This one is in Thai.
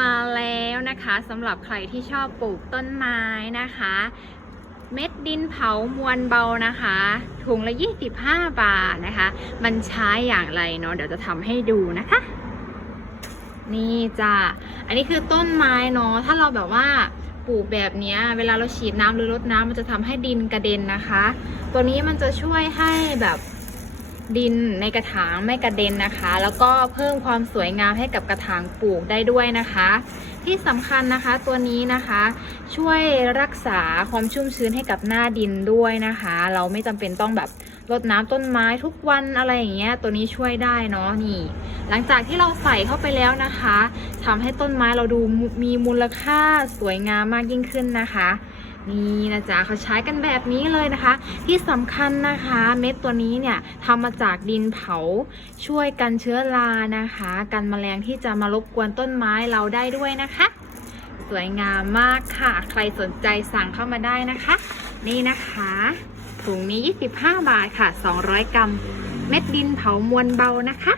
มาแล้วนะคะสำหรับใครที่ชอบปลูกต้นไม้นะคะ เม็ดดินเผามวลเบานะคะ ถุงละ 25 บาทนะคะ มันใช้อย่างไรเนาะเดี๋ยวจะทำให้ดูนะคะ นี่จ้ะอันนี้คือต้นไม้เนาะถ้าเราแบบว่าปลูกแบบนี้เวลาเราฉีดน้ำหรือรดน้ำมันจะทำให้ดินกระเด็นนะคะ ตัวนี้มันจะช่วยให้แบบ ดินในกระถางไม่กระเด็นนะคะ แล้วก็เพิ่มความสวยงามให้กับกระถางปลูกได้ด้วยนะคะ ที่สำคัญนะคะตัวนี้นะคะ ช่วยรักษาความชุ่มชื้นให้กับหน้าดินด้วยนะคะ เราไม่จำเป็นต้องแบบรดน้ำต้นไม้ทุกวันอะไรอย่างเงี้ยตัวนี้ช่วยได้เนาะนี่ หลังจากที่เราใส่เข้าไปแล้วนะคะทำให้ต้นไม้เราดูมีมูลค่าสวยงามมากยิ่งขึ้นนะคะ นี่นะจ๊ะเขาใช้กันแบบนี้เลยนะคะ ที่สำคัญนะคะเม็ดตัวนี้เนี่ยทำมาจากดินเผาช่วยกันเชื้อรานะคะ กันแมลงที่จะมารบกวนต้นไม้เราได้ด้วยนะคะ สวยงามมากค่ะ ใครสนใจสั่งเข้ามาได้นะคะ นี่นะคะถุงนี้ 25 บาทค่ะ 200 กรัม เม็ดดินเผามวลเบานะคะ